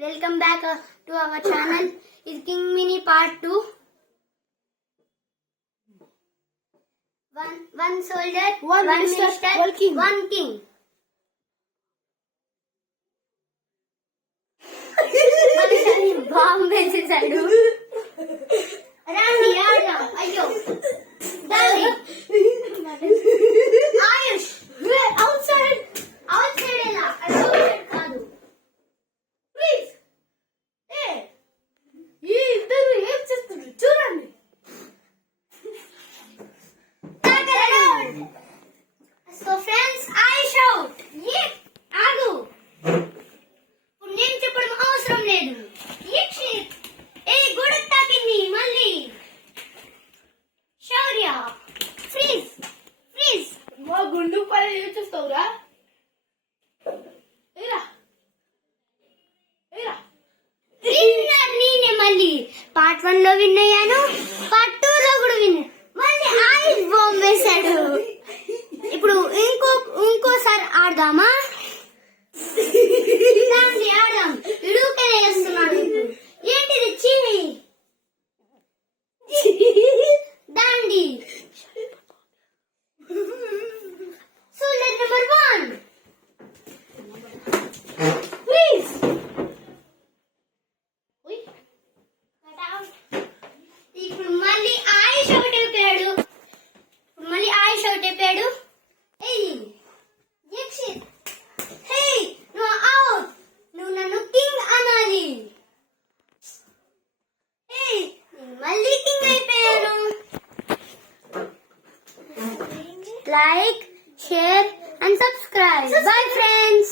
Welcome back to our channel. It's King Mini Part 2. One soldier, one minister, one king. Bomb వేసేసాడు. రాండి ఆడదాం. అయ్యో దాని ఆయుష్ out side ఎలా అవుట్ కాదు. ప్లీజ్ ఈ ఇద్దరు ఏం చేస్తున్నారు చూడండి. సో ఫ్రెండ్స్ ఆయుష్ అవుట్. ఆగు, ఇప్పుడు నేను చెప్పడం అవసరం లేదు. గొడవ తాకింది మళ్ళీ. శౌర్య ఫ్రీజ్ ఫ్రీజ్. మా గుండు పై ఏం చేస్తావురా? నేనే మళ్ళీ పార్ట్ 1 లో విన్ అయ్యాను, పార్ట్ 2 లో కూడా విన్. మళ్ళీ ఆయిల్ బాంబ్ వేశాడు. ఇప్పుడు ఇంకోసారి ఆడదామా? ఆడదాం. ఇడుకనే వేస్తున్నాడు. ఏంటిది చీవి దాండి. Soldier number 1 please. ఇప్పుడు మళ్ళీ ఆయుష్ ఒకటి అయిపోయాడు. నువ్వు అవుట్. నువ్వు నన్ను కింగ్ అనాలి. మళ్ళీ కింగ్ అయిపోయాను. Like, share and subscribe. Bye friends.